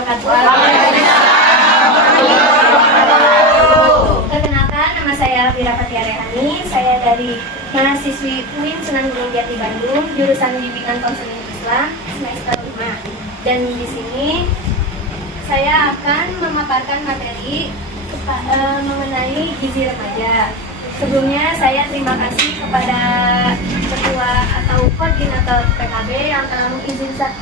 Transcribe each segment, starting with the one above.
wabarakatuh. Perkenalkan, nama saya Vira Fatia Rehani. Saya dari mahasiswi UIN Sunan Gunung Jati Bandung, jurusan Bimbingan Konseling Islam semester 5. Dan di sini saya akan memaparkan materi mengenai gizi remaja. Sebelumnya saya terima kasih kepada ketua atau koordinator PKB yang telah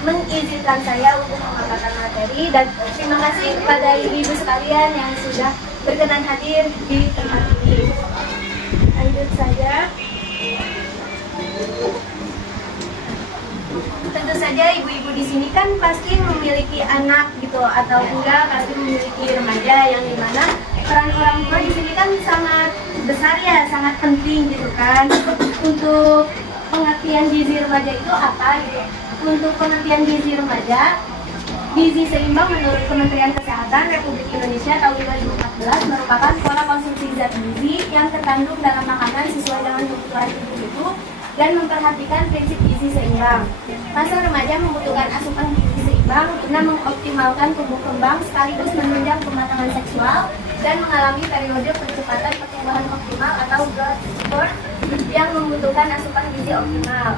mengizinkan saya untuk memaparkan materi, dan terima kasih kepada ibu-ibu sekalian yang sudah berkenan hadir di tempat ini. Lanjut saja. Tentu saja ibu-ibu di sini kan pasti memiliki anak gitu, atau enggak pasti memiliki remaja, yang dimana peran orang tua di sini kan sangat besar ya, sangat penting gitu kan. Untuk pengertian gizi remaja itu apa gitu? Untuk pengertian gizi remaja, gizi seimbang menurut Kementerian Kesehatan Republik Indonesia tahun 2014 merupakan pola konsumsi zat gizi yang terkandung dalam makanan sesuai dengan kebutuhan tubuh itu dan memperhatikan prinsip gizi seimbang. Masa remaja membutuhkan asupan gizi seimbang guna mengoptimalkan tumbuh kembang sekaligus menunjang kematangan seksual dan mengalami periode percepatan pertumbuhan optimal atau growth spurt yang membutuhkan asupan gizi optimal.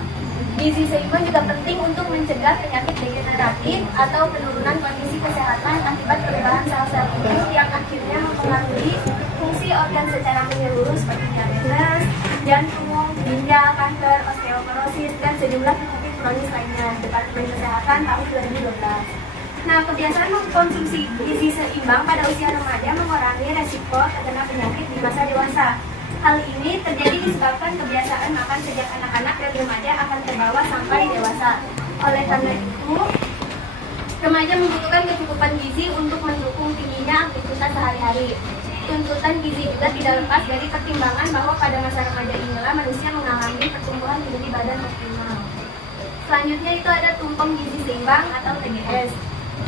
Gizi seimbang juga penting untuk mencegah penyakit degeneratif atau penurunan kondisi kesehatan akibat perubahan sel-sel tubuh yang akhirnya mempengaruhi fungsi organ secara menyeluruh seperti diabetes, jantung, ginjal, kanker, osteoporosis, dan sejumlah penyakit kronis lainnya. Departemen Kesehatan tahun 2012. Nah, kebiasaan mengkonsumsi gizi seimbang pada usia remaja mengurangi resiko terkena penyakit di masa dewasa. Hal ini terjadi disebabkan kebiasaan makan sejak anak-anak dan remaja akan terbawa sampai dewasa. Oleh karena itu, remaja membutuhkan kecukupan gizi untuk mendukung tingginya aktivitas sehari-hari. Tuntutan gizi juga tidak lepas dari pertimbangan bahwa pada masa remaja inilah manusia mengalami pertumbuhan tinggi badan optimal. Selanjutnya itu ada tumpeng gizi seimbang atau TGS.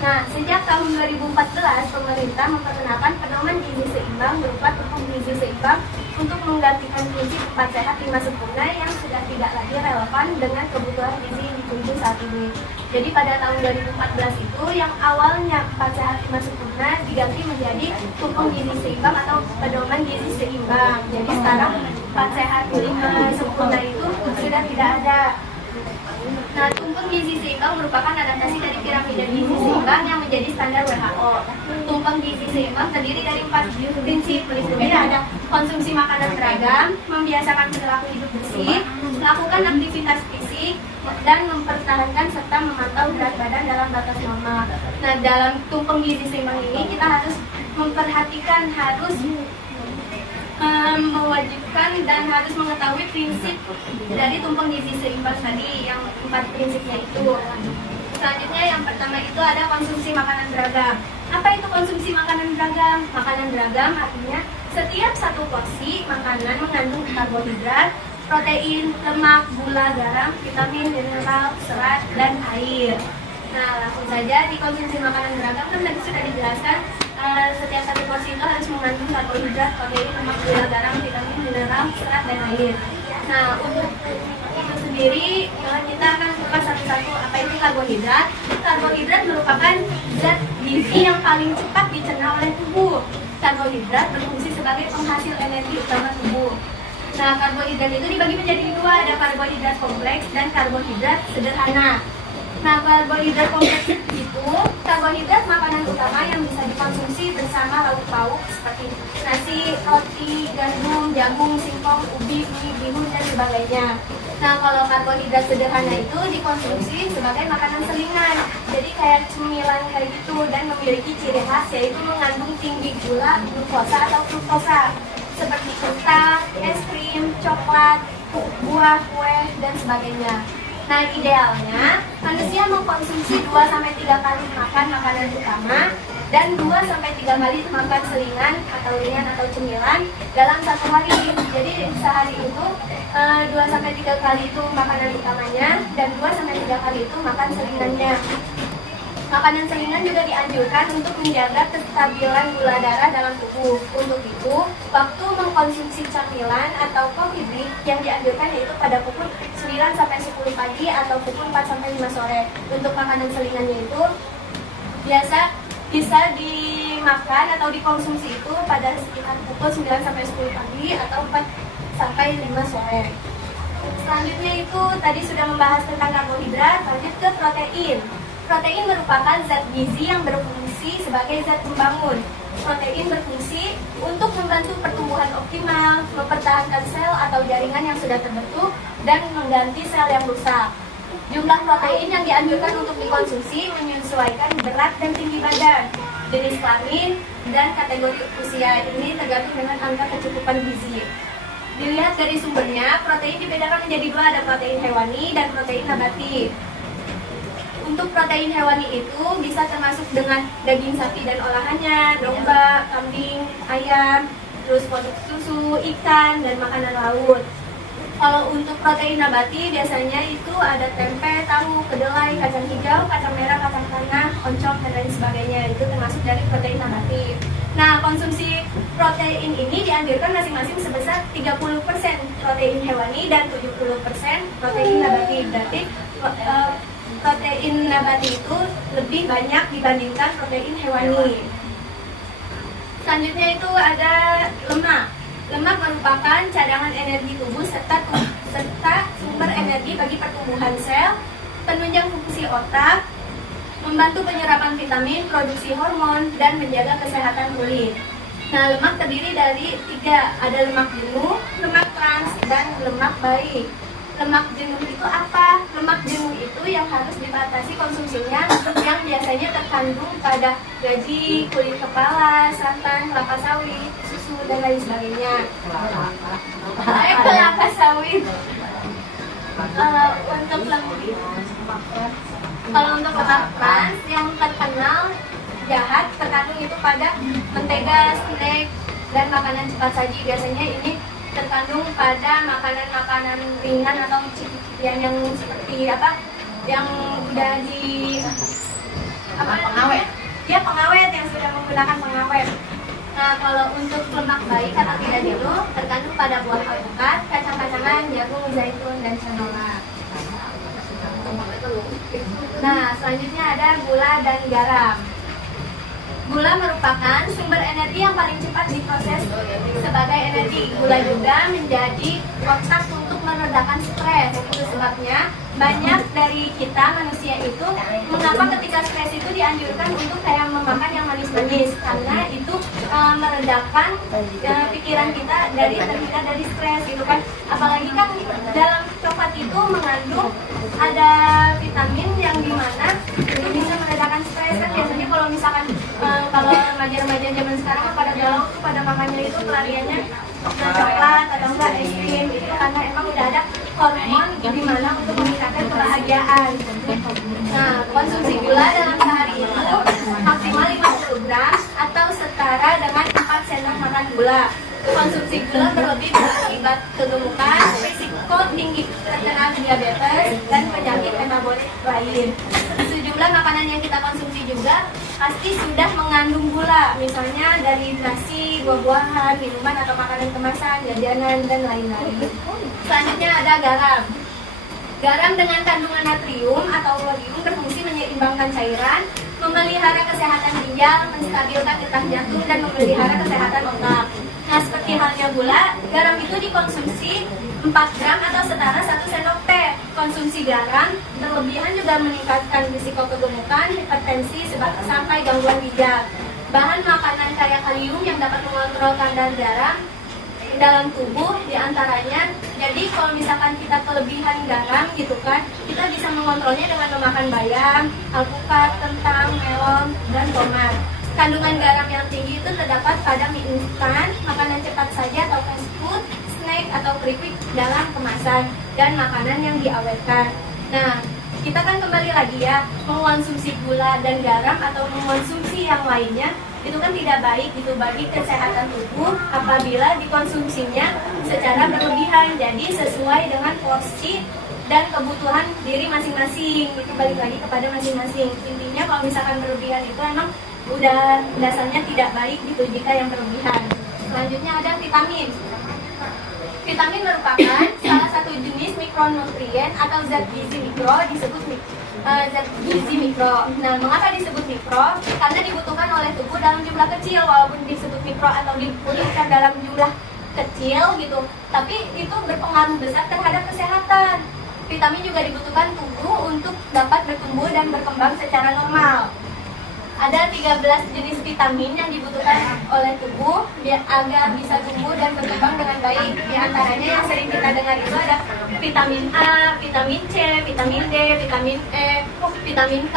Nah, sejak tahun 2014, pemerintah memperkenalkan pedoman gizi seimbang berupa tumpeng gizi seimbang untuk menggantikan prinsip 4 sehat 5 sempurna yang sudah tidak lagi relevan dengan kebutuhan gizi yang dituju saat ini. Jadi pada tahun 2014 itu yang awalnya 4 sehat 5 sempurna diganti menjadi tumpeng gizi seimbang atau pedoman gizi seimbang. Jadi sekarang 4 sehat 5 sempurna itu sudah tidak ada. Nah, tumpeng gizi seimbang merupakan adaptasi dari piramida gizi seimbang yang menjadi standar WHO. Tumpeng gizi seimbang terdiri dari 4 prinsip. Prinsipnya ada konsumsi makanan beragam, membiasakan perilaku hidup bersih, melakukan aktivitas fisik, dan mempertahankan serta memantau berat badan dalam batas normal. Nah, dalam tumpeng gizi seimbang ini kita harus memperhatikan, harus mewajibkan dan harus mengetahui prinsip dari tumpeng gizi seimbang tadi, yang 4 prinsipnya itu. Selanjutnya yang pertama itu ada konsumsi makanan beragam. Apa itu konsumsi makanan beragam? Makanan beragam artinya setiap satu porsi makanan mengandung karbohidrat, protein, lemak, gula, garam, vitamin, mineral, serat, dan air. Nah, langsung saja dikonsumsi makanan beragam kan tadi sudah dijelaskan. Setiap satu porsi itu harus mengandung karbohidrat, protein, lemak, gula, garam, vitamin, mineral, serat, dan air. Nah, untuk itu sendiri kita akan kupas satu-satu. Apa itu karbohidrat? Karbohidrat merupakan zat gizi yang paling cepat dicerna oleh tubuh. Karbohidrat berfungsi sebagai penghasil energi utama tubuh. Nah, karbohidrat itu dibagi menjadi dua, ada karbohidrat kompleks dan karbohidrat sederhana. Nah, karbohidrat kompleks itu karbohidrat makanan utama yang bisa dikonsumsi bersama lauk pauk seperti nasi, roti, gandum, jagung, singkong, ubi, mie, bihun, dan sebagainya. Nah, kalau karbohidrat sederhana itu dikonsumsi sebagai makanan selingan, jadi kayak cemilan kayak gitu, dan memiliki ciri khas yaitu mengandung tinggi gula, glukosa atau fruktosa seperti kentang, es krim, coklat, buah, kue, dan sebagainya. Nah, idealnya manusia mengkonsumsi 2-3 kali makan makanan utama dan 2-3 kali makan selingan atau ringan atau cemilan dalam satu hari. Jadi sehari itu 2-3 kali itu makanan utamanya dan 2-3 kali itu makan selingannya. Makanan selingan juga dianjurkan untuk menjaga kestabilan gula darah dalam tubuh. Untuk itu, waktu mengkonsumsi camilan atau kopi drink yang dianjurkan yaitu pada pukul 9-10 pagi atau pukul 4-5 sore. Untuk makanan selingannya itu biasa bisa dimakan atau dikonsumsi itu pada sekitar pukul 9 sampai 10 pagi atau 4 sampai 5 sore. Selanjutnya itu tadi sudah membahas tentang karbohidrat, lanjut ke protein. Protein merupakan zat gizi yang berfungsi sebagai zat pembangun. Protein berfungsi untuk membantu pertumbuhan optimal, mempertahankan sel atau jaringan yang sudah terbentuk, dan mengganti sel yang rusak. Jumlah protein yang dianjurkan untuk dikonsumsi menyesuaikan berat dan tinggi badan, jenis kelamin, dan kategori usia. Ini tergantung dengan angka kecukupan gizi. Dilihat dari sumbernya, protein dibedakan menjadi dua, ada protein hewani dan protein nabati. Untuk protein hewani itu bisa termasuk dengan daging sapi dan olahannya, domba, kambing, ayam, terus produk susu, ikan, dan makanan laut. Kalau untuk protein nabati biasanya itu ada tempe, tahu, kedelai, kacang hijau, kacang merah, kacang tanah, oncom, dan lain sebagainya. Itu termasuk dari protein nabati. Nah, konsumsi protein ini dianjurkan masing-masing sebesar 30% protein hewani dan 70% protein nabati. Berarti protein nabati itu lebih banyak dibandingkan protein hewani. Selanjutnya itu ada lemak. Lemak merupakan cadangan energi tubuh serta sumber energi bagi pertumbuhan sel, penunjang fungsi otak, membantu penyerapan vitamin, produksi hormon, dan menjaga kesehatan kulit. Nah, lemak terdiri dari 3, ada lemak jenuh, lemak trans, dan lemak baik. Lemak jenuh itu apa? Lemak jenuh itu yang harus dibatasi konsumsinya, yang biasanya terkandung pada gaji, kulit kepala, santan, kelapa sawit, susu, dan lain sebagainya. Kelapa sawit. Kalau untuk lemak trans yang terkenal jahat terkandung itu pada mentega, snack, dan makanan cepat saji. Biasanya ini terkandung pada makanan-makanan ringan atau cicilan yang seperti apa, yang udah di pengawet. Ya, pengawet yang sudah menggunakan pengawet. Nah, kalau untuk lemak baik atau tidak jenuh terkandung pada buah alpukat, kacang-kacangan, jagung, zaitun, dan canola. Nah, selanjutnya ada gula dan garam. Gula merupakan sumber energi yang paling cepat diproses sebagai energi. Gula juga menjadi otak untuk meredakan stres. Itu sebabnya banyak dari kita manusia itu mengapa ketika stres itu dianjurkan untuk kayak memakan yang manis-manis, karena itu meredakan pikiran kita dari terhindar dari stres gitu kan. Apalagi kan dalam coklat itu mengandung ada vitamin yang dimana itu bisa meredakan stres kan. Biasanya kalau misalkan kalau remaja-remaja zaman sekarang pada galau tuh pada makannya itu pelariannya coklat atau enggak es krim, itu karena emang udah ada hormon dimana untuk meningkatkan kebahagiaan. Nah, konsumsi gula dalam sehari itu maksimal 50 gram atau setara dengan 4 sendok makan gula. Konsumsi gula berlebih berakibat kegemukan, risiko tinggi terkena diabetes, dan penyakit metabolik lain. Sejumlah makanan yang kita konsumsi juga pasti sudah mengandung gula, misalnya dari nasi, buah-buahan, minuman atau makanan kemasan, jajanan, dan lain-lain. Selanjutnya ada garam. Garam dengan kandungan natrium atau iodium berfungsi menyeimbangkan cairan, memelihara kesehatan ginjal, menstabilkan detak jantung, dan memelihara kesehatan otak. Nah, seperti halnya gula, garam itu dikonsumsi 4 gram atau setara 1 sendok teh. Konsumsi garam berlebihan juga meningkatkan risiko kegemukan, hipertensi, sampai gangguan ginjal. Bahan makanan kaya kalium yang dapat mengontrol kadar garam dalam tubuh diantaranya. Jadi kalau misalkan kita kelebihan garam gitu kan, kita bisa mengontrolnya dengan memakan bayam, alpukat, kentang, melon, dan tomat. Kandungan garam yang tinggi itu terdapat pada mie instan, makanan cepat saja atau fast food, snack atau keripik dalam kemasan, dan makanan yang diawetkan. Nah, kita kan kembali lagi ya, mengonsumsi gula dan garam atau mengonsumsi yang lainnya itu kan tidak baik gitu bagi kesehatan tubuh apabila dikonsumsinya secara berlebihan. Jadi sesuai dengan porsi dan kebutuhan diri masing-masing, itu balik lagi kepada masing-masing. Intinya kalau misalkan berlebihan itu emang udah dasarnya tidak baik gitu jika yang berlebihan. Selanjutnya ada vitamin. Vitamin merupakan salah satu jenis mikronutrien atau zat gizi mikro, disebut zat gizi mikro. Nah, mengapa disebut mikro? Karena dibutuhkan oleh tubuh dalam jumlah kecil, walaupun disebut mikro atau dipulihkan dalam jumlah kecil gitu, tapi itu berpengaruh besar terhadap kesehatan. Vitamin juga dibutuhkan tubuh untuk dapat bertumbuh dan berkembang secara normal. Ada 13 jenis vitamin yang dibutuhkan oleh tubuh agar bisa tumbuh dan berkembang dengan baik. Di antaranya yang sering kita dengar itu ada vitamin A, vitamin C, vitamin D, vitamin E, vitamin K,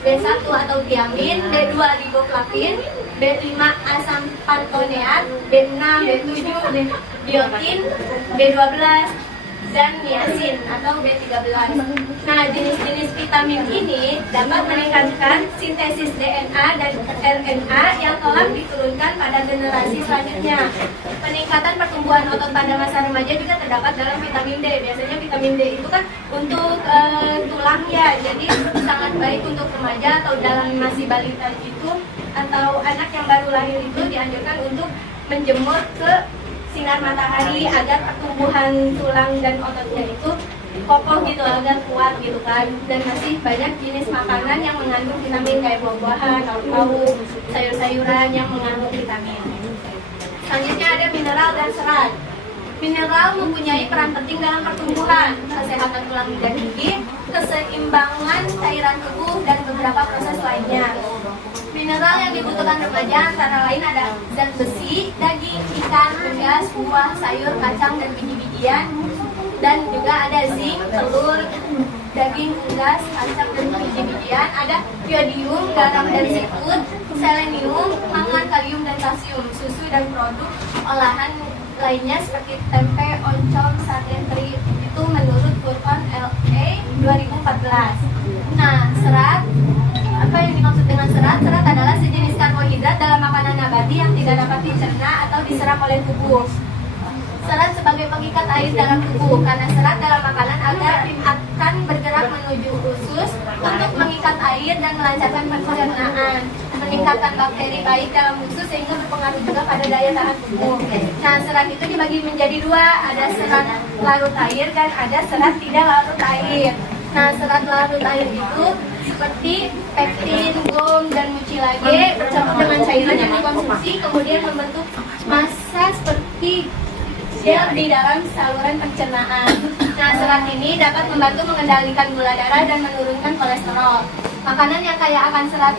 B1 atau tiamin, B2 riboflavin, B5 asam pantoneat, B6, B7 biotin, B12 dan niacin atau B13. Nah, jenis-jenis vitamin ini dapat meningkatkan sintesis DNA dan RNA yang telah diturunkan pada generasi selanjutnya. Peningkatan pertumbuhan otot pada masa remaja juga terdapat dalam vitamin D. Biasanya vitamin D itu kan untuk tulang ya, jadi sangat baik untuk remaja atau dalam masih balita itu atau anak yang baru lahir itu dianjurkan untuk menjemur ke sinar matahari agar pertumbuhan tulang dan ototnya itu kokoh gitu, agar kuat gitu kan. Dan masih banyak jenis makanan yang mengandung vitamin kayak buah-buahan, lauk-lauk, sayur-sayuran yang mengandung vitamin. Selanjutnya ada mineral dan serat. Mineral mempunyai peran penting dalam pertumbuhan, kesehatan tulang dan gigi, keseimbangan cairan tubuh, dan beberapa proses lainnya. Mineral yang dibutuhkan remaja antara lain ada zat besi, daging, ikan, unggas, buah, sayur, kacang, dan biji-bijian. Dan juga ada zinc, telur, daging, unggas, kacang, dan biji-bijian. Ada iodium, garam, dan seafood, selenium, mangan, kalium, dan kalsium, susu, dan produk olahan lainnya seperti tempe, oncom, sate teri itu menurut Furqan LA 2014. Nah, serat, apa yang dimaksud dengan serat? Serat adalah sejenis karbohidrat dalam makanan nabati yang tidak dapat dicerna atau diserap oleh tubuh. Serat sebagai pengikat air dalam tubuh, karena serat dalam makanan akan bergerak menuju usus untuk mengikat air dan melancarkan pencernaan, meningkatkan bakteri baik dalam usus sehingga berpengaruh juga pada daya tahan tubuh. Nah, serat itu dibagi menjadi dua, ada serat larut air dan ada serat tidak larut air. Nah, serat larut air itu seperti pektin, gom, dan mucilage bercampur dengan cairan yang dikonsumsi kemudian membentuk massa seperti gel di dalam saluran pencernaan. Nah, serat ini dapat membantu mengendalikan gula darah dan menurunkan kolesterol. Makanan yang kaya akan serat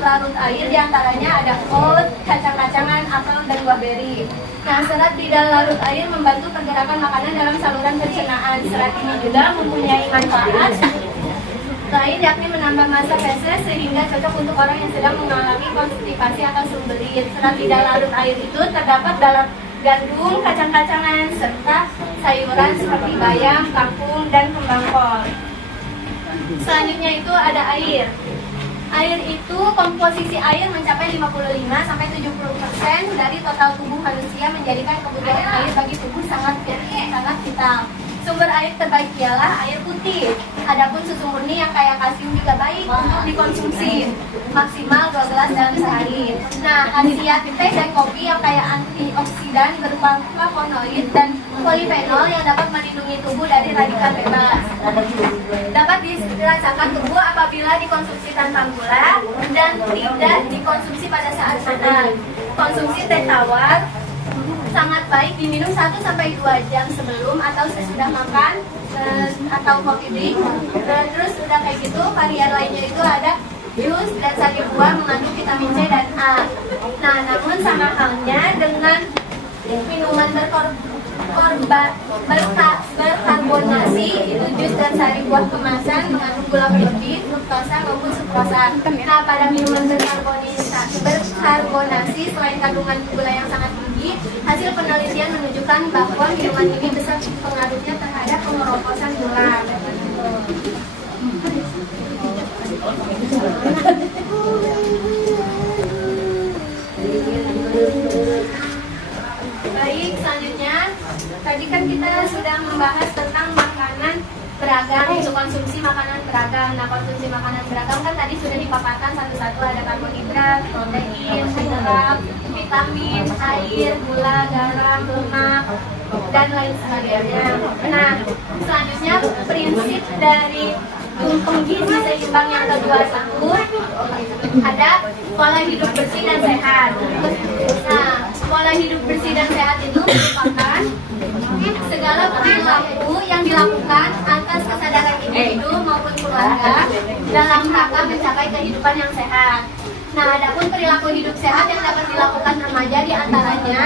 larut air diantaranya ada oat, kacang-kacangan, apel, dan buah beri. Nah, serat tidak larut air membantu pergerakan makanan dalam saluran pencernaan. Serat ini juga mempunyai manfaat lain yakni menambah massa feses sehingga cocok untuk orang yang sedang mengalami konstipasi atau sembelit. Serat tidak larut air itu terdapat dalam gandum, kacang-kacangan, serta sayuran seperti bayam, kangkung, dan kembang kol. Selanjutnya itu ada air. Air itu, komposisi air mencapai 55-70% dari total tubuh manusia, menjadikan kebutuhan air bagi tubuh sangat vital. Sumber air terbaik ialah air putih. Adapun susu murni yang kaya kalsium juga baik untuk dikonsumsi, maksimal 2 gelas dalam sehari. Nah, khasiat teh dan kopi yang kaya antioksidan berupa flavonoid dan polifenol yang dapat melindungi tubuh dari radikal bebas. Dapat dirasakan tubuh apabila dikonsumsi tanpa gula dan tidak dikonsumsi pada saat makan. Konsumsi teh tawar sangat baik diminum 1-2 jam sebelum atau sesudah makan atau coffee break. Terus udah kayak gitu, varian lainnya itu ada jus dan sayur buah mengandung vitamin C dan A. Nah, namun sama halnya dengan minuman berkarbonasi, itu jus dan sari buah kemasan mengandung gula berlebih, fruktosa maupun sukrosa. Nah, pada minuman berkarbonasi selain kandungan gula yang sangat tinggi, hasil penelitian menunjukkan bahwa minuman ini besar pengaruhnya terhadap pengeroposan gula. Baik, selanjutnya tadi kan kita sudah membahas tentang makanan beragam, untuk konsumsi makanan beragam. Nah, konsumsi makanan beragam kan tadi sudah dipaparkan satu-satu, ada karbohidrat, protein, mineral, vitamin, air, gula, garam, lemak, dan lain sebagainya. Nah, selanjutnya prinsip dari tumpeng gizi seimbang yang kedua itu ada pola hidup bersih dan sehat. Nah, pola hidup bersih dan sehat itu merupakan segala perilaku yang dilakukan atas kesadaran individu maupun keluarga dalam rangka mencapai kehidupan yang sehat. Nah, adapun perilaku hidup sehat yang dapat dilakukan remaja di antaranya,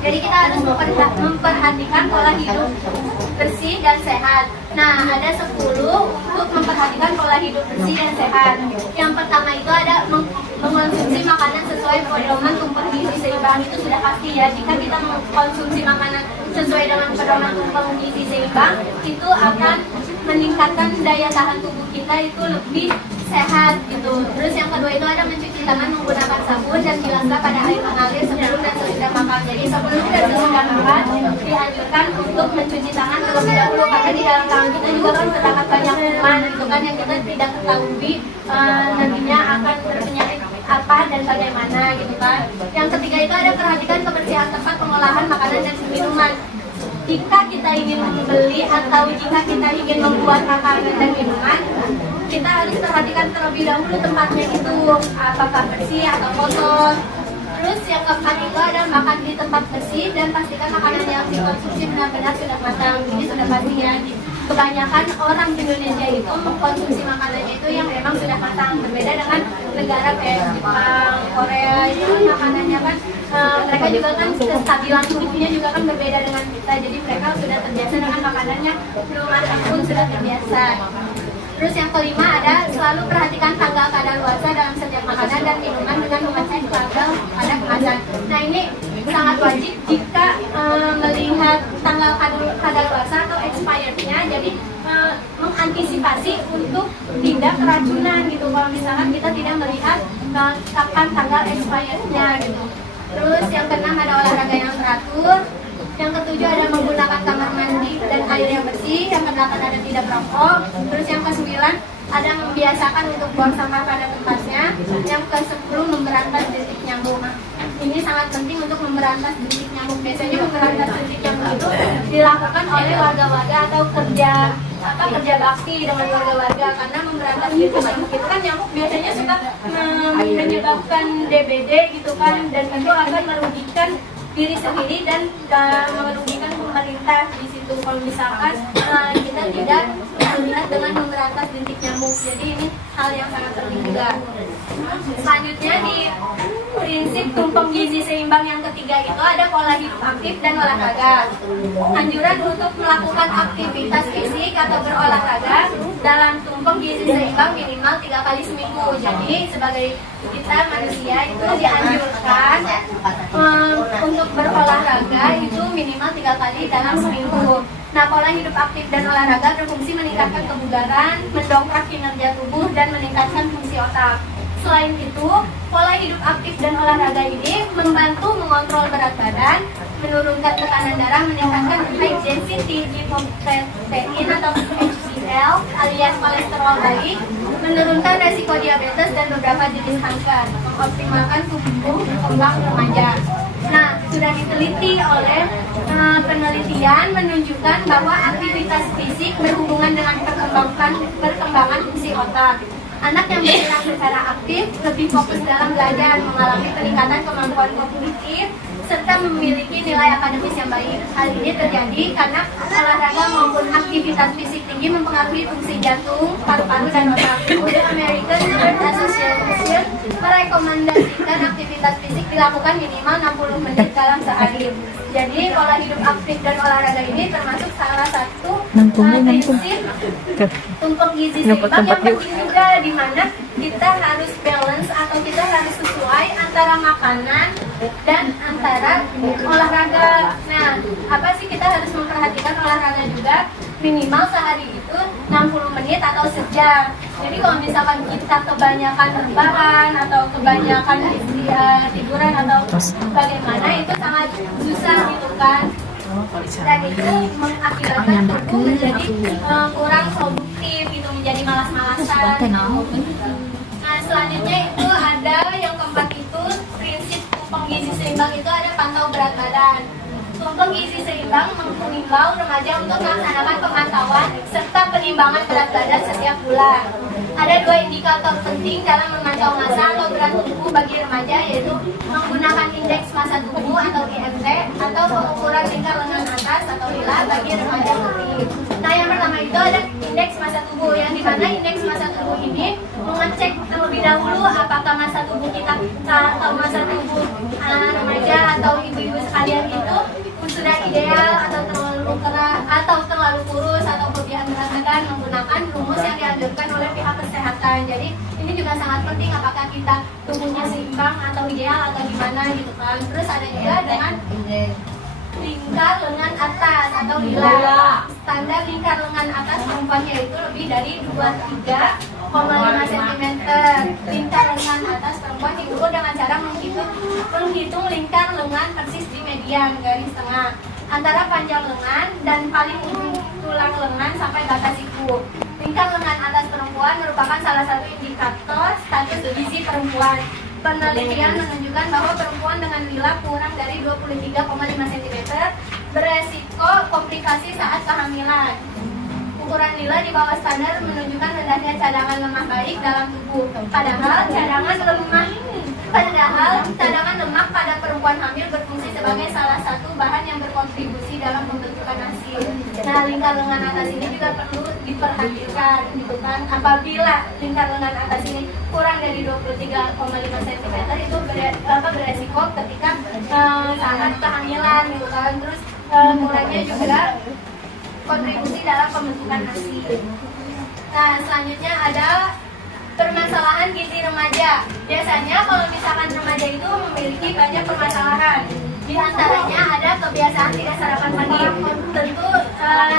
jadi kita harus memperhatikan pola hidup bersih dan sehat. Nah, ada 10 untuk memperhatikan pola hidup bersih dan sehat. Yang pertama itu ada mengkonsumsi makanan sesuai pedoman tumpeng gizi seimbang. Itu sudah pasti ya, jika kita mengkonsumsi makanan sesuai dengan pedoman tumpeng gizi seimbang, itu akan meningkatkan daya tahan tubuh kita itu lebih sehat gitu. Terus yang kedua itu ada mencuci tangan menggunakan sabun dan bilaslah pada air mengalir sebelum dan sesudah makan. Jadi sebelum dan sesudah makan dianjurkan untuk mencuci tangan terlebih dahulu, karena di dalam tangan kita juga kan terdapat banyak kuman gitu kan yang kita tidak ketahui nantinya akan berpenyakit apa dan bagaimana gitu kan. Yang ketiga itu ada perhatikan kebersihan tempat pengolahan makanan dan minuman. Jika kita ingin membeli atau jika kita ingin membuat makanan dan minuman, kita harus perhatikan terlebih dahulu tempatnya itu apakah bersih atau kotor. Terus yang keempat itu ada makan di tempat bersih dan pastikan makanan yang dikonsumsi benar-benar sudah matang. Jadi sudah pasti ya, kebanyakan orang di Indonesia itu mengkonsumsi makanannya itu yang memang sudah matang, berbeda dengan negara kayak Jepang, Korea itu makanannya kan mereka juga kan kestabilan tubuhnya juga kan berbeda dengan kita, jadi mereka sudah terbiasa dengan makanannya belum matang pun sudah terbiasa. Terus yang kelima ada selalu perhatikan tanggal kadaluarsa dalam setiap makanan dan minuman dengan mengecek label pada kemasan. Nah, ini sangat wajib jika melihat tanggal kadaluarsa atau expirednya, jadi mengantisipasi untuk tidak keracunan gitu kalau misalkan kita tidak melihat kapan tanggal expirednya gitu. Terus yang keenam ada olahraga yang teratur. Yang ketujuh ada menggunakan kamar mandi dan air yang bersih. Yang kedelapan ada tidak merokok. Terus yang kesembilan ada membiasakan untuk buang sampah pada tempatnya. Yang ke-10 memberantas jentik nyamuk. Ini sangat penting untuk memberantas jentik nyamuk. Biasanya memberantas jentik nyamuk itu dilakukan oleh warga-warga atau kerja bakti dengan warga-warga, karena memberantas jentik nyamuk itu kan nyamuk biasanya suka menyebabkan DBD gitu kan, dan itu akan merugikan diri sendiri dan merugikan pemerintah di situ kalau misalkan kita tidak melihat dengan memberantas jentik nyamuk. Jadi ini hal yang sangat penting juga. Selanjutnya di prinsip tumpeng gizi seimbang yang ketiga itu ada pola hidup aktif dan olahraga. Anjuran untuk melakukan aktivitas fisik atau berolahraga dalam tumpeng gizi seimbang minimal 3 kali seminggu. Jadi sebagai kita manusia itu dianjurkan untuk berolahraga itu minimal 3 kali dalam seminggu. Nah, pola hidup aktif dan olahraga berfungsi meningkatkan kebugaran, mendongkrak kinerja tubuh, dan meningkatkan fungsi otak. Selain itu, pola hidup aktif dan olahraga ini membantu mengontrol berat badan, menurunkan tekanan darah, meningkatkan high density lipoprotein atau HDL alias kolesterol baik, menurunkan resiko diabetes dan beberapa jenis kanker, mengoptimalkan tubuh berkembang remaja. Nah, sudah diteliti oleh penelitian menunjukkan bahwa aktivitas fisik berhubungan dengan perkembangan fungsi otak. Anak yang bergerak secara aktif lebih fokus dalam belajar, mengalami peningkatan kemampuan kognitif, serta memiliki nilai akademis yang baik. Hal ini terjadi karena olahraga maupun aktivitas fisik tinggi mempengaruhi fungsi jantung, paru-paru, dan otak. The American Heart Association merekomendasikan aktivitas fisik dilakukan minimal 60 menit dalam sehari. Jadi pola hidup aktif dan olahraga ini termasuk salah satu prinsip tumpeng gizi seimbang yang penting juga, di mana kita harus balance atau kita harus sesuai antara makanan dan antara olahraga. Nah, apa sih kita harus memperhatikan olahraga juga minimal sehari itu 60 menit atau sejam. Jadi kalau misalkan kita kebanyakan rebahan atau kebanyakan tiduran atau bagaimana, itu sangat susah gitu kan. Dan itu mengakibatkan tubuh menjadi kurang produktif gitu, menjadi malas-malasan. Nah, selanjutnya itu ada yang keempat itu prinsip tumpeng gizi seimbang itu ada pantau berat badan. Kelompok gizi seimbang mengimbau remaja untuk melaksanakan pemantauan serta penimbangan berat badan setiap bulan. Ada 2 indikator penting dalam memantau massa atau berat tubuh bagi remaja, yaitu menggunakan indeks massa tubuh atau IMT atau pengukuran lingkar lengan atas atau lila bagi remaja putih. Nah, yang pertama itu ada indeks massa tubuh, yang dimana indeks massa tubuh ini mengecek terlebih dahulu apakah massa tubuh kita atau massa tubuh remaja atau ibu-ibu sekalian itu sudah ideal atau terlalu keras atau terlalu kurus atau kelebihan berat badan, menggunakan rumus yang dianjurkan oleh pihak kesehatan. Jadi ini juga sangat penting apakah kita tubuhnya seimbang atau ideal atau gimana gitu kan. Terus ada juga dengan lingkar lengan atas atau lila. Standar lingkar lengan atas perempuan yaitu lebih dari 23,5 cm. Lingkar lengan atas perempuan diukur dengan cara menghitung lingkar lengan persis di median garis tengah antara panjang lengan dan paling ujung tulang lengan sampai batas siku. Lingkar lengan atas perempuan merupakan salah satu indikator status gizi perempuan. Penelitian menunjukkan bahwa perempuan dengan lila kurang dari 23,5 cm beresiko komplikasi saat kehamilan. Ukuran lila di bawah standar menunjukkan rendahnya cadangan lemak baik dalam tubuh. Padahal cadangan lemak pada perempuan hamil berfungsi sebagai salah satu bahan yang berkontribusi dalam pembentukan ASI. Nah, lingkar lengan atas ini juga perlu diperhatikan gitu kan. Apabila lingkar lengan atas ini kurang dari 23,5 cm itu beresiko ketika saat kehamilan gitu kan. Terus kurangnya juga kontribusi dalam pembentukan ASI. Nah, selanjutnya ada permasalahan gizi remaja. Biasanya kalau misalkan remaja itu memiliki banyak permasalahan. Di antaranya ada kebiasaan tidak sarapan pagi. Tentu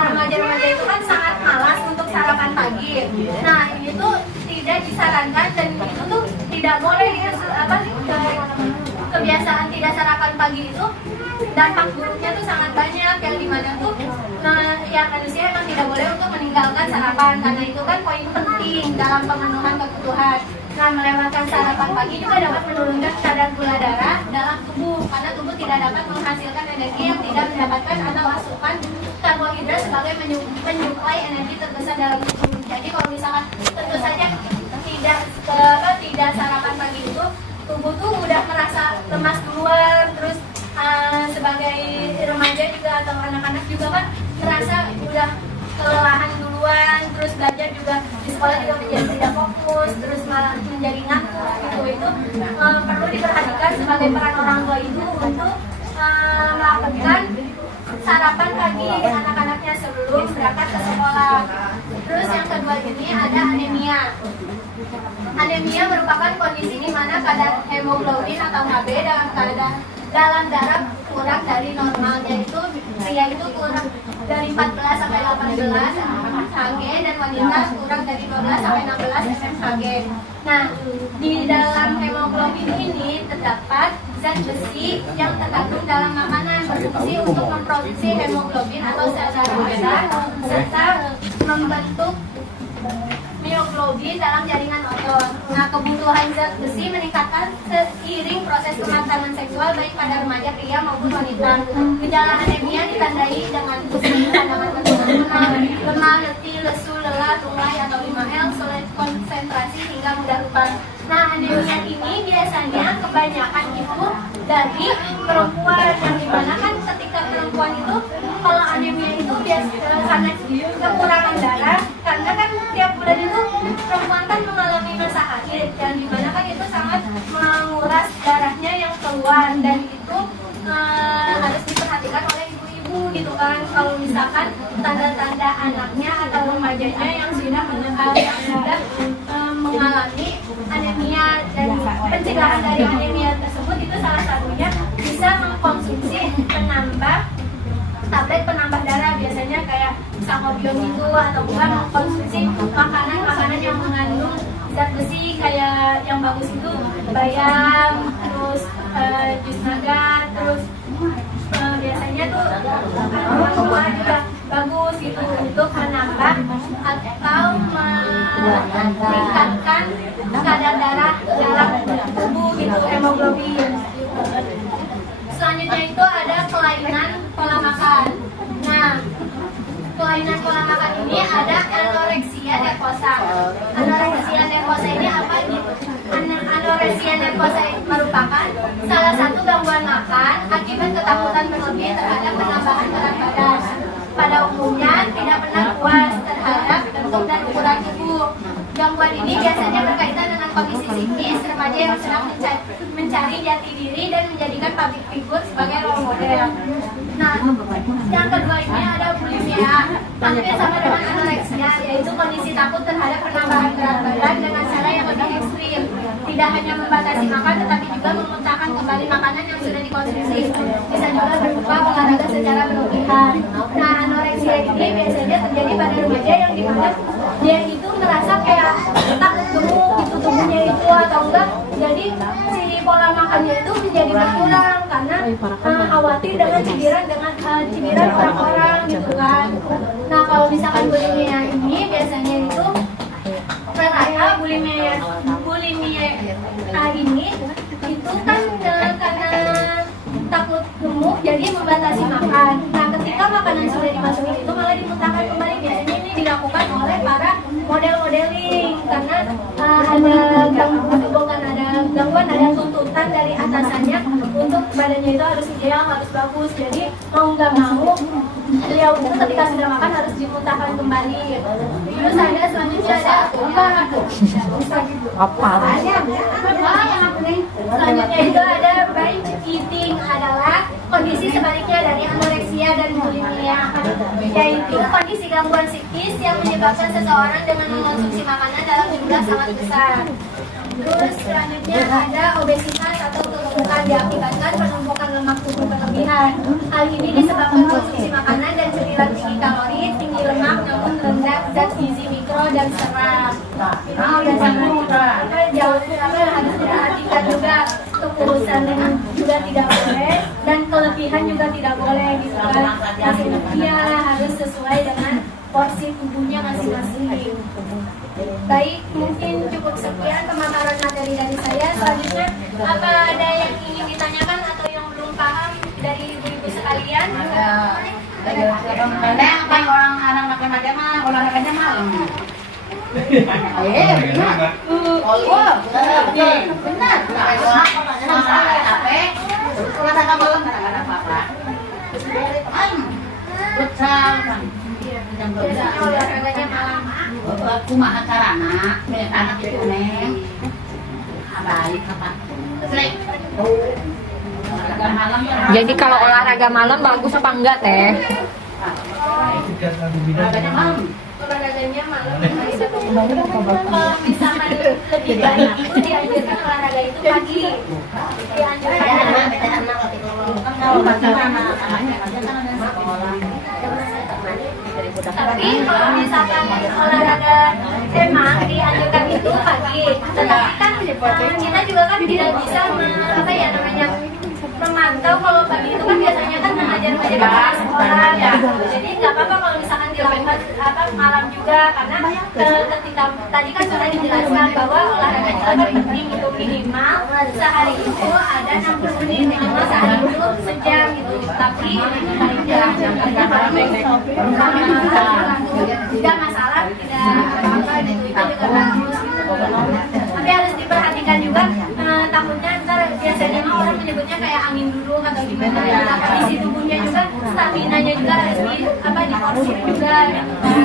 remaja-remaja itu kan sangat malas untuk sarapan pagi. Nah, ini tuh tidak disarankan dan itu tuh tidak boleh gitu. Kebiasaan tidak sarapan pagi itu dampak buruknya tuh sangat banyak, yang dimana tuh yang manusia emang tidak boleh untuk meninggalkan sarapan karena itu kan poin penting dalam pemenuhan kebutuhan. Nah, melewatkan sarapan pagi juga dapat menurunkan kadar gula darah dalam tubuh karena tubuh tidak dapat menghasilkan energi yang tidak mendapatkan atau asupan karbohidrat sebagai menyuplai energi terbesar dalam tubuh. Jadi kalau misalkan tentu saja tidak sarapan pagi itu tubuh tuh udah merasa lemas duluan, terus sebagai remaja juga atau anak-anak juga kan merasa udah kelelahan duluan, terus belajar juga di sekolah juga menjadi tidak fokus, terus malah menjadi ngantuk gitu. Itu perlu diperhatikan sebagai peran orang tua itu untuk melakukan sarapan pagi anak-anaknya sebelum berangkat ke sekolah. Terus yang kedua ini ada anemia. Anemia merupakan kondisi di mana kadar hemoglobin atau Hb dalam darah kurang dari normal, yaitu pria itu kurang dari 14 sampai 18 Hg dan wanita kurang dari 12 sampai 16 mmHg. Nah, di dalam hemoglobin ini terdapat zat besi yang terkandung dalam makanan berfungsi untuk memproduksi hemoglobin atau sel darah besar serta membentuk mioglobin dalam jaringan otot. Nah, kebutuhan zat besi meningkatkan seiring proses kematangan seksual baik pada remaja pria maupun wanita. Gejala anemia ditandai dengan pusing, pandangan lemah, letih, lesu, lelah, lunglai atau 5L, sulit konsentrasi hingga mudah lupa. Nah, anemia ini biasanya kebanyakan itu dari perempuan, yang dimana kan ketika perempuan itu kalau anemia itu biasanya karena kekurangan darah, karena kan tiap bulan itu perempuan kan mengalami masa haid, yang dimana kan itu sangat menguras darahnya yang keluar, dan itu harus diperhatikan oleh ibu-ibu gitu kan. Kalau misalkan tanda-tanda anaknya atau remajanya yang sudah mengalami anemia, dan pencegahan dari anemia tersebut itu salah satunya bisa mengkonsumsi tablet penambah darah, biasanya kayak sangobion itu, atau juga mengkonsumsi makanan-makanan yang mengandung zat besi kayak yang bagus itu bayam, terus jus naga, terus biasanya tuh buah juga bagus gitu untuk menambah atau meningkatkan kadar darah dalam tubuh gitu, hemoglobin. Selanjutnya itu ada kelainan pola Depresi nervosa merupakan salah satu gangguan makan akibat ketakutan berlebih terhadap penambahan berat badan. Pada umumnya tidak pernah puas terhadap bentuk dan ukuran tubuh. Gangguan ini biasanya berkaitan dengan kondisi psikis remaja yang sedang mencari jati diri dan menjadikan public figure sebagai role model. Nah, yang kedua ini ada bulimia, hampir sama dengan anoreksia, yaitu kondisi takut terhadap penambahan berat badan dengan cara yang lebih ekstrim. Tidak hanya membatasi makan, tetapi juga memuntahkan kembali makanan yang sudah dikonsumsi. Bisa juga berupa olahraga secara berlebihan. Nah, anoreksia ini biasanya terjadi pada remaja yang dimana dia itu merasa kayak takut gemuk gitu tubuhnya itu atau enggak. Jadi si pola makannya itu menjadi berkurang karena khawatir dengan cibiran orang-orang gitu kan. Nah, kalau misalkan bulimia ini biasanya itu rata bulimia ini itu kan karena takut gemuk jadi membatasi makan. Nah, ketika makanan sudah dimasuki itu malah dimuntahkan kembali. Biasanya ini dilakukan oleh para model-modeling karena ada gangguan, ada tuntutan dari atasannya untuk badannya itu harus ideal, harus bagus. Jadi mau nggak mau beliau itu ketika sudah makan harus dimuntahkan kembali. Terus ada selanjutnya ada selanjutnya itu ada binge eating, adalah kondisi sebaliknya dari anoreksia dan bulimia, yaitu kondisi gangguan psikis yang menyebabkan seseorang dengan mengonsumsi makanan dalam jumlah sangat besar. Terus selanjutnya ada obesitas atau kegemukan diakibatkan penumpukan lemak tubuh berlebihan. Hal ini disebabkan konsumsi makanan dan cemilan tinggi kalori, tinggi lemak namun rendah zat gizi mikro dan serat. Jauh harus diperhatikan juga, kekurusan juga tidak boleh dan kelebihan juga tidak boleh gitu kan. Maksudnya harus sesuai dengan porsi tubuhnya masing-masing. Baik, mungkin cukup sekian pemaparan materi dari saya. Selanjutnya, apa ada yang ingin ditanyakan atau yang belum paham dari ibu-ibu sekalian? Kan orang anak remaja mah olahraganya malam. Benar. Olahraga malam kadang-kadang apa-apa. Betul. Olahraganya malam. Kumaha carana banyak anak itu neng balik apa Jadi kalau olahraga malam bagus apa enggak teh? olahraganya malam Olahraganya malam. Kalau misalkan lebih baik itu dianjurkan olahraga itu pagi. Tapi kalau misalkan olahraga emang dianjurkan itu pagi, tetapi kan kita juga kan tidak bisa memantau kalau pagi itu kan biasanya kan mengajar sekolah ya. Jadi nggak apa-apa kalau misalkan dilakukan malam juga karena ketika tadi kan sudah dijelaskan bahwa olahraga juga kan penting itu minimal sehari itu ada 60 menit minimal sehari itu sejam gitu. Tapi tidak masalah, tidak apa-apa gitu, itu juga bagus gitu. Tapi harus diperhatikan juga takutnya ntar biasanya mah orang menyebutnya kayak angin dulu atau gimana ya. Kondisi tubuhnya juga, stamina-nya juga harus diporsir juga gitu kan.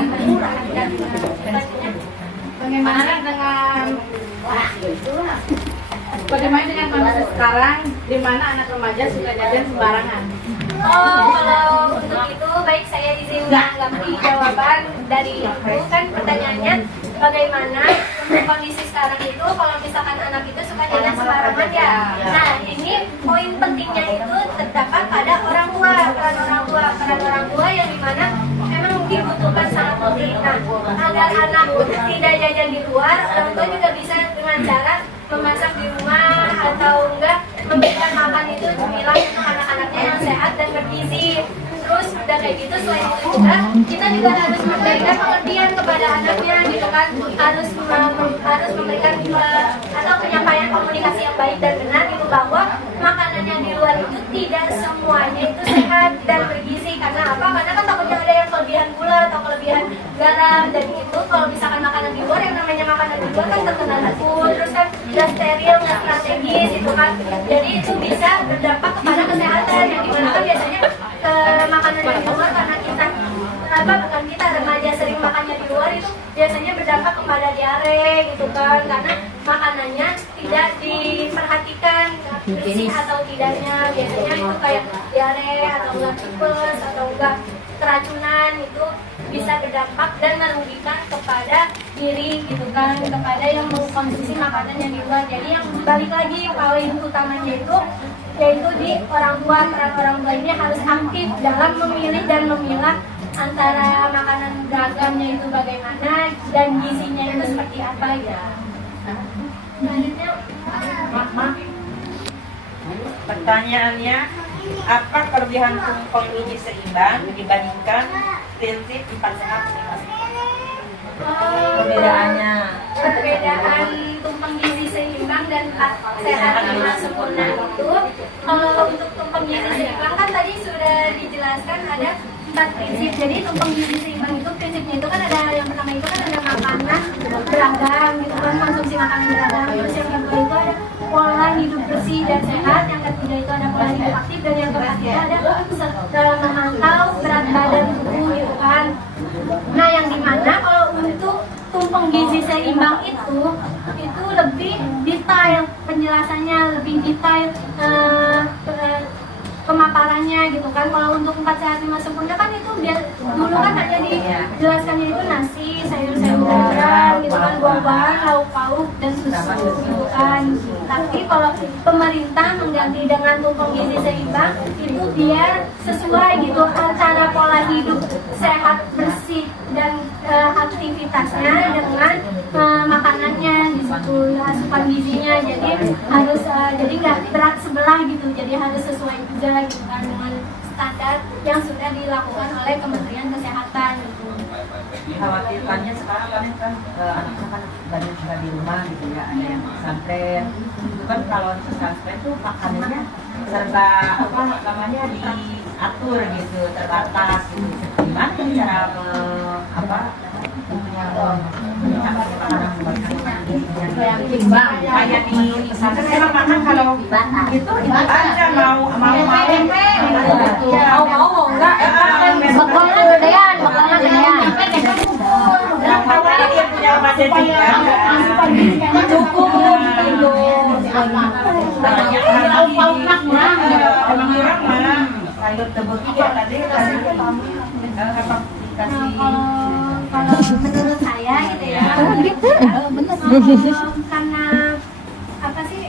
Bagaimana dengan kondisi sekarang di mana anak remaja suka jajan sembarangan? Oh, kalau untuk itu baik saya izin menanggapi jawaban dari ibu. Kan pertanyaannya bagaimana untuk kondisi sekarang itu kalau misalkan anak itu suka jajan sembarangan ya. Nah, ini poin pentingnya itu terdapat pada orang tua, peran orang tua yang dimana memang dibutuhkan sangat penting. Nah, agar anak tidak jajan di luar, orang tua juga bisa dengan cara memasak di rumah atau enggak memberikan makan itu cemilan untuk anak-anaknya yang sehat dan bergizi. Terus udah kayak gitu, selain itu juga kita juga harus memberikan pengertian kepada anaknya gitu kan, harus memberikan atau penyampaian komunikasi yang baik dan benar gitu, bahwa makanan yang di luar itu tidak semuanya itu sehat dan bergizi. Karena apa? Karena kan takutnya ada yang kelebihan gula atau kelebihan garam, dan itu kalau misalkan makanan di luar, yang namanya makanan di luar kan terkena debu, terus kan nggak steril, nggak medis itu kan. Jadi itu bisa berdampak kepada kesehatan yang dimana kan biasanya makanan di luar karena kita bukan kita remaja sering makannya di luar itu biasanya berdampak kepada diare gitu kan, karena makanannya tidak diperhatikan bersih atau tidaknya, biasanya itu kayak diare atau enggak tipes atau enggak keracunan, itu bisa berdampak dan merugikan kepada diri gitu kan, kepada yang mengkonsumsi makanan yang di luar. Jadi yang balik lagi poin utamanya itu yaitu di orang tua, peran orang tua ini harus aktif dalam memilih dan memilah antara makanan beragamnya itu bagaimana dan gizinya itu seperti apa ya. Selanjutnya, pertanyaannya, apa kelebihan tumpeng gizi seimbang dibandingkan prinsip 4 sehat 5 sempurna? Perbedaannya, perbedaan tumpeng gizi seimbang dan 4 sehat 5 sempurna itu, kalau untuk tumpeng gizi seimbang kan tadi sudah dijelaskan ada 4 prinsip. Jadi tumpeng gizi seimbang itu prinsipnya itu kan ada yang pertama itu kan ada makanan beragam gitu kan, konsumsi makanan beragam. Terus yang kedua itu ada pola hidup bersih dan sehat. Yang ketiga itu ada pola hidup aktif, dan yang keempat itu ada memantau berat badan tubuh gitu kan. Nah yang dimana kalau untuk tumpeng gizi seimbang itu lebih detail penjelasannya, lebih detail pemaparannya gitu kan. Kalau untuk 4 sehat 5 sempurna kan itu dulu kan hanya dijelaskannya itu nasi, sayur-sayuran gitu kan, buah-buahan, lauk pauk dan susu gitu kan. Tapi kalau pemerintah mengganti dengan tumpeng gizi seimbang itu biar sesuai gitu antara pola hidup sehat, bersih dan aktivitasnya dengan makanannya di situ, asupan gizinya. Jadi harus jadi nggak berat sebelah gitu, jadi harus sesuai juga gitu kan dengan standar yang sudah dilakukan oleh Kementerian Kesehatan gitu. Dikhawatirkannya sekarang kan anak-anak kan banyak juga di rumah gitu ya, ada yang pesantren itu kan, kalau pesantren tuh makanannya serba apa namanya diatur gitu, terbatas gitu. Gimana cara yang timbang kayak di pesantren emang makan kalau itu aja mau enggak Bekalnya gedean, bekalnya gedean. yang awalnya dia punya budget juga cukup itu banyak lagi emang kurang mana sayur tebuki ya tadi kasih Kalau menurut saya gitu ya, karena apa sih,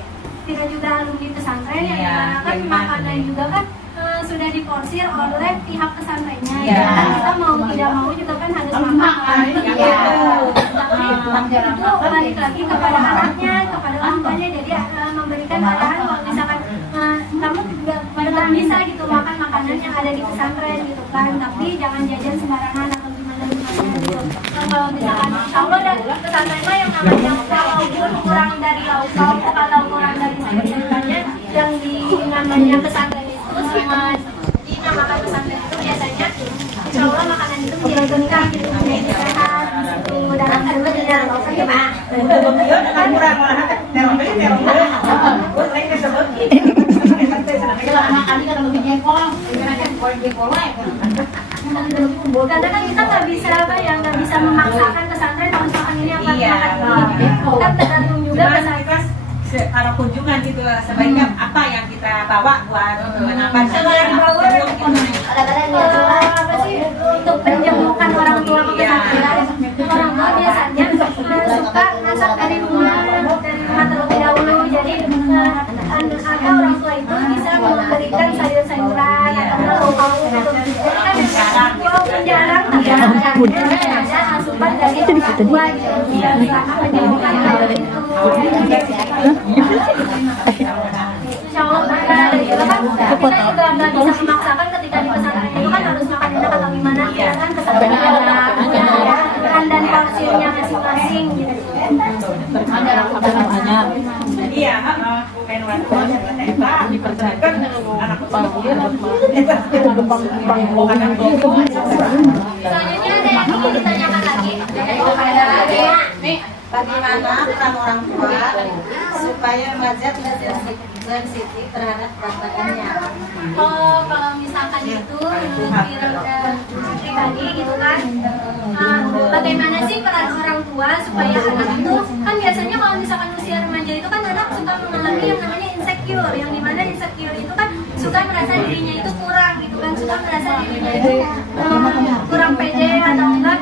kita juga alumni pesantren yang dimana kan makanan juga kan sudah diporsir oleh pihak pesantrennya. Iya. Kita mau tidak mau juga kan harus makan. Tapi itu balik lagi kepada anaknya, kepada orang tuanya. Jadi memberikan arahan kalau misalkan kamu tetap bisa gitu makan makanan yang ada di pesantren gitu kan, tapi jangan jajan sembarangan atau gimana gitu. Kalau misalkan Allah dan pesantren mah yang namanya walaupun kurang dari lauk pauk atau kurang dari sayur-sayurannya, yang di namanya pesantren itu sama dinamakan pesantren itu biasanya insya Allah makanan itu menjadi berkah gitu, menjadi sehat gitu. Dalam artinya lauknya gimana? Karena kan kita nggak bisa memaksakan pesantren harus makan ini apa makan ini. Kan tergantung juga pesantren. Para kunjungan gitu sebaiknya apa yang kita bawa buat apa Apa sih untuk penjemukan orang tua ke pesantren? Orang tua biasanya suka masak dari rumah terlebih dahulu. Jadi ada orang tua itu bisa memberikan sayur-sayuran atau lauk pauk gitu. Jadi kan walaupun jarang tapi ada asupan dari orang tua gitu. Penjemukan kayak gitu. Insya Allah dan juga kan kita juga nggak bisa memaksakan ketika di pesantren itu kan harus makan enak atau gimana ya kan, pesantren punya peran dan porsinya masing-masing gitu. iya bukan waktu dipercayakan anak Selanjutnya ada yang ingin ditanyakan lagi? Nih. Bagaimana peran orang tua supaya remaja tidak sensitif terhadap berat badannya? Oh, kalau misalkan itu pribadi gitu kan, bagaimana sih peran orang tua supaya anak itu, kan biasanya kalau misalkan usia remaja itu kan anak suka mengalami yang namanya insecure, yang dimana insecure itu kan suka merasa dirinya itu kurang gitu kan, suka merasa dirinya itu kurang pede atau enggak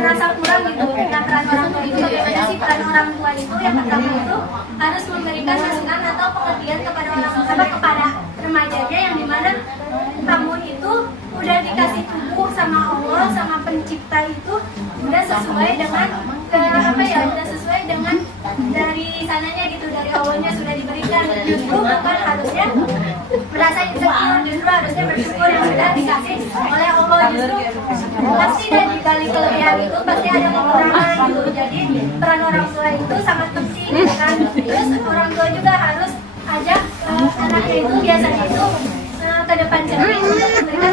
merasa kurang gitu. Nah, peran orang tua itu bagaimana sih? Peran orang tua itu yang pertama itu harus memberikan masukan atau pengertian kepada kepada remajanya, yang dimana kamu itu udah dikasih tubuh sama Allah, sama pencipta itu udah sesuai dengan udah sesuai dengan dari sananya gitu, dari awalnya sudah diberikan. Justru bukan harusnya merasa insecure, justru harusnya bersyukur yang sudah dikasih oleh Allah. Justru pasti dari balik kelebihan itu pasti ada kekurangan gitu. Jadi peran orang tua itu sangat penting gitu kan. Terus orang tua juga harus ajak anaknya itu biasanya itu ke depan cermin untuk memberikan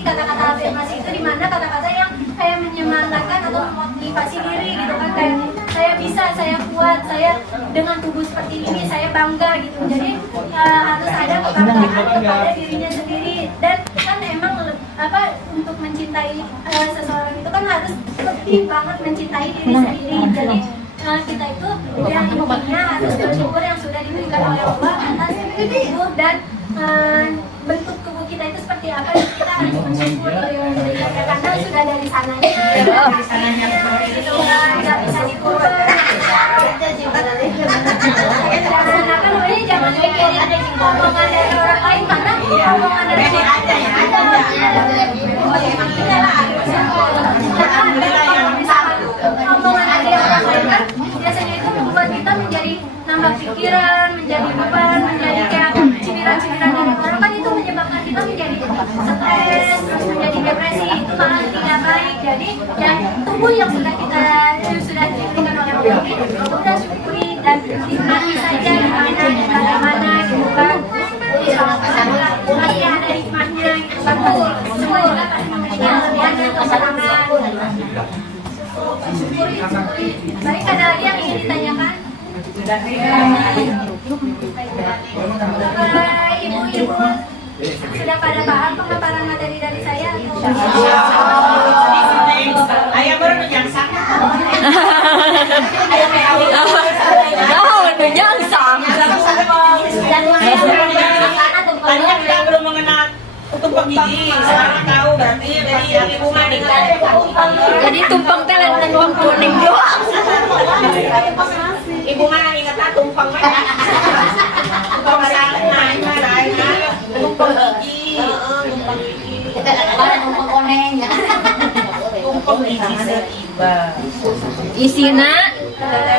kata-kata afirmasi itu dimana kata-kata yang kayak menyemangatkan atau memotivasi diri gitu kan, kayak saya bisa, saya kuat, saya dengan tubuh seperti ini saya bangga gitu. Jadi harus ada kebanggaan kepada dirinya sendiri. Dan kan emang untuk mencintai seseorang itu kan harus lebih banget mencintai diri sendiri. Jadi kita itu yang intinya harus bersyukur yang sudah diberikan oleh Allah atas tubuh dan bentuk tubuh kita itu seperti apa. Kita harus bersyukur yang diberikan karena sudah dari sananya gitu kan, nggak bisa diubah. Jangan mikirin omongan dari orang lain, karena omongan dari orang lain kan biasanya itu membuat kita menjadi nambah pikiran, menjadi beban, menjadi kayak cibiran-cibiran dari orang, kan itu menyebabkan kita menjadi stres, menjadi depresi. Itu malah tidak baik. Jadi yang tubuh yang sudah diberikan oleh Allah itu udah syukuri dan nikmati saja bagaimana gitu kan. Masih ada hikmahnya gitu kan. Semua juga pasti memiliki kelebihan dan kekurangan. Syukuri. Baik, ada lagi yang ingin ditanyakan? Ibu-ibu sudah pada paham pemaparan materi dari saya atau? Ayah baru menyangsang. Menyangsang. Tadinya kita belum mengenal tumpang gigi, sekarang tahu berarti dari ibu mah ingat. Jadi tumpang teh lain tumpang kuning doang. Ibu mah ingat tumpang mah. Tumpang sana, tumpang gigi. Tumpang koneng. Tumpang gigi seiba. Isina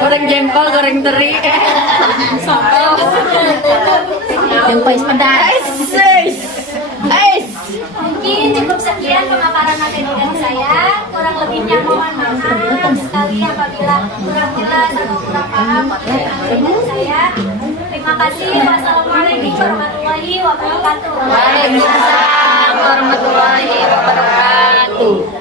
goreng jengkol, goreng teri, soto, Jengkol pedas. Mungkin cukup sekian pemaparan materi dari saya. Kurang lebihnya mohon maaf sekali apabila kurang jelas atau kurang paham materi dari saya. Terima kasih. Wassalamualaikum warahmatullahi wabarakatuh. Waalaikumsalam warahmatullahi wabarakatuh.